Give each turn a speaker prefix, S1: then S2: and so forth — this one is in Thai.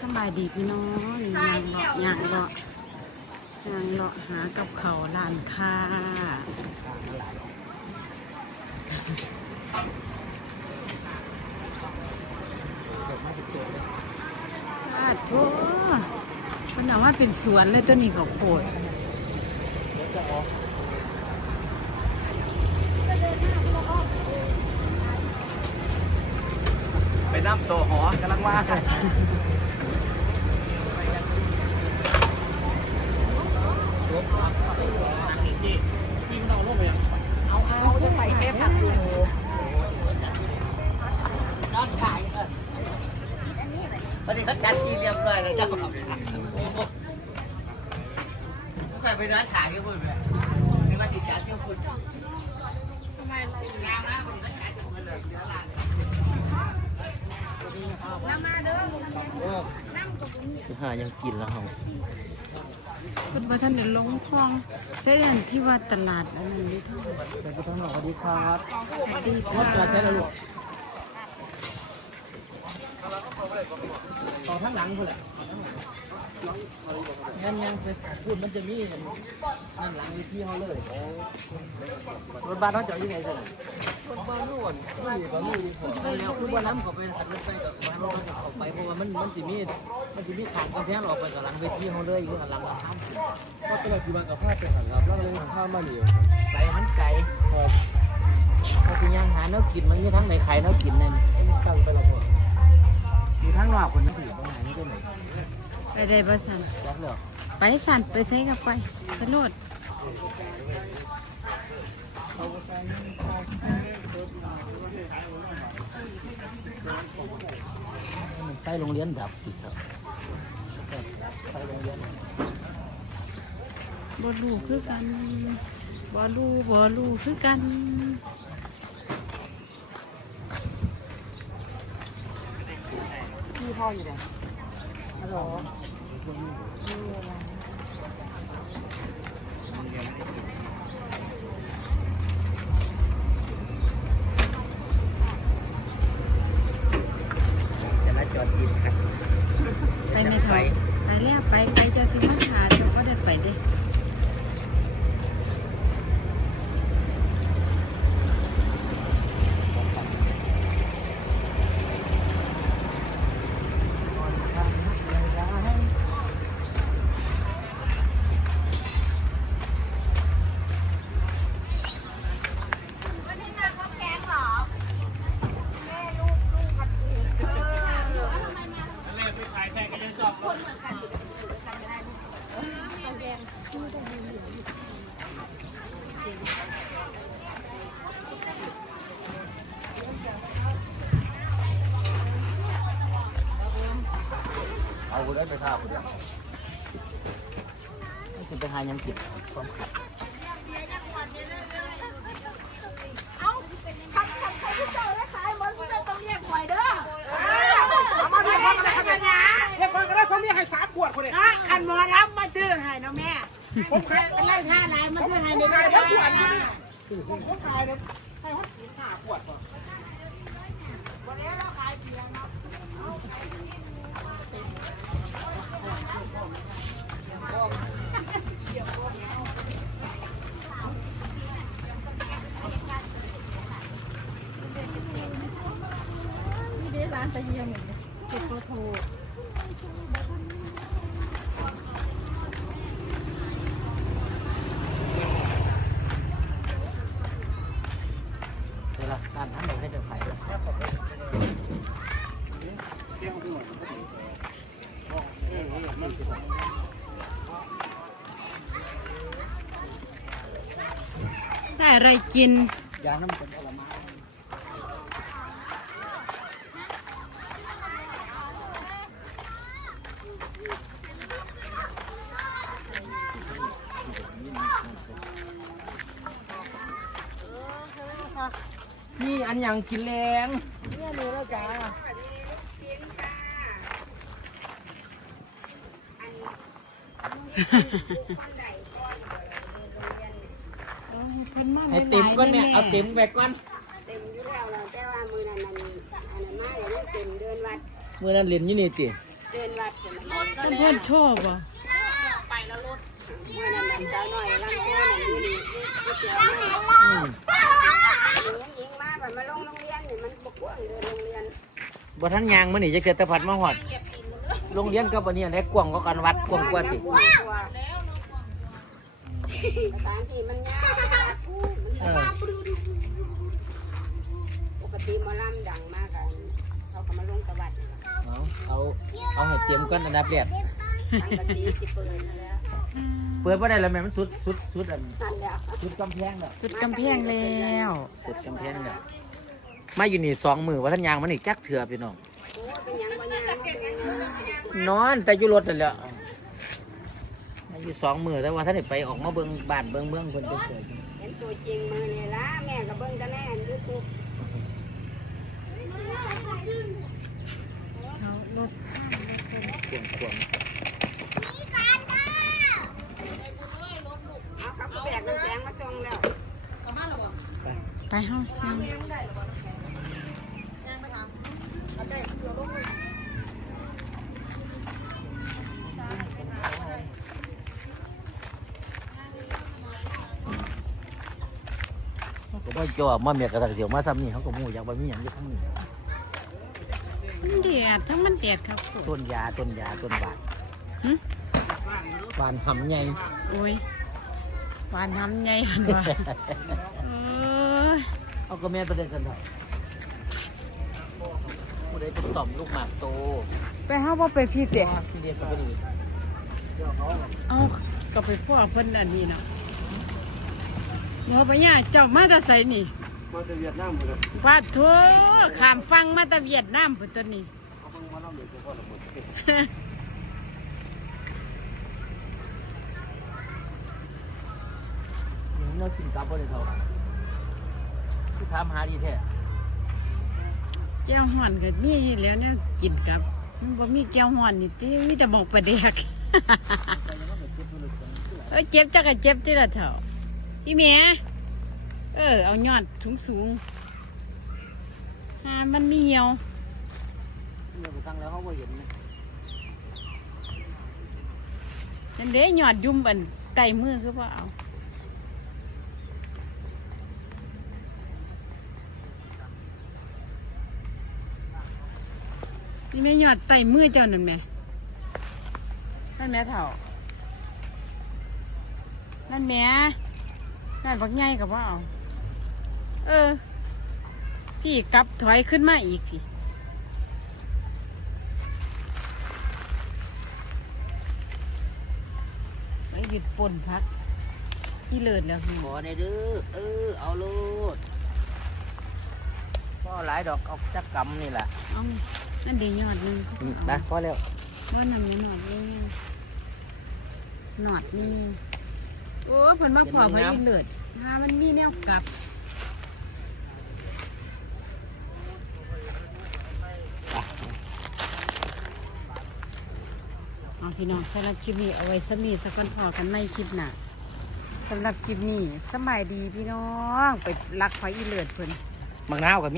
S1: สบายดีพี่น้องยางเลาะยางเลาะยางเลาะหากับเขาวร้านค้าอาโถคุณเอาว่าเป็นสวนเลยตัวนี้ก็โคตร
S2: ไป น้ำโซหอกำลังว่า
S3: เอาเอาจะใส่เซฟผักอยู่ยอดขายเออตอนนี้เขาจัดทีเรียบร้อยแล้วเจ้าของใครไปร้านขายก็พูดไปไม่ว่าจิตจัดก็พูดทำไมเรางามนะคนนี้จัดอยู่มันเลยเดี๋ยวร้า
S2: หายังกินแล้วเหรอ
S1: คุณว่าท่านเดินลงคลองใช่ยันที่ว่าตลาดอันนั้นหรือเท่าไหร่
S2: เป็นผู้ท้องหล่อสวัสดีครับ
S1: สวัสดี
S2: รถจอดใช่แล้วลู
S1: ค่ะ
S2: กต่อทั้งหลังพูดแหละ งั้นยังพูดมันจะมีนั่นหลังวิธีเขาเลยรถบ้านเขาจอดยังไงสิรถบ้านนู่นนี่ก็มีไปแล้วคือว่าน้ำเขาไปขับรถไปกับบ้านเขาจะเขาไปเพราะว่ามันมันจะมีมันจะมีขาดกำแพงออกไปกับหลังเวทีเขาเลยอยู่หลังเราห้าม
S4: ก็ตลอดกี่วันกับผ้าเสียหันครับแล้วเลยของผ้ามาเหนียว
S2: ไก่มันไก่ครับเขาเป็นย่างหาแนวกินมันมีทั้งในไข่แนวกินนั่น
S4: ตั้งไปและพอ
S2: อยู่ทั้งนอกคนนั้นถือตรงไหนนี่ก็ไหน
S1: ไปได้ประสัน
S2: จักเหรอ
S1: ไปสันไปใช้กับไปไปโลด
S2: มันใต้โรงเรียนดับติดครับใต้โรงเรียน
S1: บอลูคือกันบอลูบอลูคือกัน
S3: พี่พ่ออยู่ไหนฮัลโหล
S1: Ini. เอา
S4: คุณได้ไปท่าคุณเนี่ย
S2: สิไปหายังกินความขัด
S5: เอาทำทำใครที่เจ้าได้ขายมันไม่ต้องเรียกหวยเด้อ
S3: เอามาด้วยกันนะนะเรียกคนก็ได้ผมเรียกให้สามขวดคนนี้นะขันหมอรับมาซื้อให้นะแม่ผมขายเป็นร้านค้าหลายมาซื้อให้ในขายขวดนะผมขายเลยให้เขาสีขาขวดก่อนวันนี้เราขายเบียร์เนาะ
S5: นี่เด้ร้านตะเยียมเก็บโทรโทร
S2: เวลาการทั้งหมดให้จะไข่แล้ว
S1: ได้ อะไรกิน
S2: ยาน้ำเป็นผลไม้
S3: นี่อันยังกินแรงเนี่ยเลยแล้วจ้า
S2: ให้เต็มก่อนเนี่ยเอาเต็มไปก่อน
S6: เต็มอยู่แล้วเราแต่ว่ามือนั้นมันอันนั้นมาอย่างนั้นเต็มเดินวัด
S2: เมื่อนั้นเรียนยี่นี่ติ
S6: เดินวัดำ
S1: เพื่อนโชว์บ่
S2: อืมบ่ทันยางมื้อนี้จะเกิดแต่ผัดมาฮอดโรงเรียนกับอันนี้อันใดกว้างกว่ากันวัดกว้างกว่าติเออ
S6: ปกติหมอลำดังมากอะเขาก็มาลงตะวัดนี่ล่ะ
S2: เอาเอาเอาให้เตรียมก่อนอันดับแรก
S6: ทางกะทิสิเปิดนั่นแหล้ว
S2: เปิดบ่ได้แล้วแม่มันสุดสุดสุดอัน
S6: นั่นแหละ
S2: สุดกำแพงแล้ว
S1: สุดกำแพงแล้ว
S2: สุดกำแพงแล้วมาอยู่นี่สองมือว่าท่านยางมันอีกจักเถื่อพี่น้อง
S6: โอ้เป็นหยังบ่ยังเป็นหยัง
S2: นอนแต่อยู่รถนั่นแหละมาอยู่สองมือแต่ว่าท่านได้ไปออกมาเบิ่งบ้านเบิ่งเมืองเพิ่นจังเถื่อ
S6: เห็ นตัวจริงมือนี่ละแม่ก็เบิ่งแต่แม่ยูทูบ
S1: เขารถ
S2: ขวงขวง
S6: เอาเขาก็แบกน้ำแข็งมาส่งแล้ว
S1: ไปห้อง เฮา
S2: ก็บ่จ่อมาเมียกระตักเสียวมาซ้ำนี่เขาก็มูอยากบ่มีหยังอยู่ข้างนี้
S1: มันเดียดทั้งมันเดียดครับ
S2: ต้นยาต้นยาต้นบาท
S1: หึ
S2: บานหำใหญ่
S1: โอ้ยหวานทำใหญ่หันว่าเออ
S2: เอาก็แม่นไปได้สันเถอะผู้ใดเป็นต่อมลูกหมากโต
S1: ไปเฮาบ่ไปพี่เตะ
S2: ที่เรียนก็บ่ดี
S1: เอาก็ไปพ่อเพิ่นอันนี้เนาะ หมอปัญญาเจ้ามาแต่ไสนี่
S4: มาจากเวียดนามหมดเลย
S1: ว่าโถข้ามฟังมาแต่เวียดนามพุ่นตัวนี้
S4: เขาเพิ่งมาเล่าเลยเฉพาะละหมด
S2: เนื้อกินกลับบ่ได้เท่าคือถามหาดีแท้
S1: แจ้วห่อนก็มีอยู่แล้วเนี่ยกินกับมันบ่มีแจ้วห่อนนี่ติมีแต่หมกปลาแดก เอ้ยเจ็บจักก็เจ็บติละเถ่า พี่เมียเออ เอายอดสูงสูงๆหามันเหนียว
S2: เมื่อไปสั่งแล้วเขาบ่เห็นนะ
S1: นั่นเด้ยอดยุ่มอันไก่มือคือว่าเอานี่แม่ยอดไต่มือเจ้านั่นแม่นั่นแม่เถ่านั่นแม่ นั่นบักใหญ่กับว่าเอา เออ พี่กลับถอยขึ้นมาอีกพี่ไปหยุดป่นพักอีเลิศแล้วพี่
S2: ขอในเด้อ เออ เอาโลดพ่อหลายดอกเอาจักกำนี่แหละ
S1: เอานั่นดียอดหนึง
S2: นะพอแล้ว
S1: ว่านั่นมีหนอดนี่หนอดนี่โอ้เพิ่นมาขอพระอีเลิศ หามันมีแนวกลับเอาพี่น้องสำหรับคลิปนี้เอาไว้สมีสักคนพอกันไม่คลิปหน้าสำหรับคลิปนี้สมัยดีพี่น้อง ไปรักไฟอีเลิศเพิ่น
S2: มังนาวกับ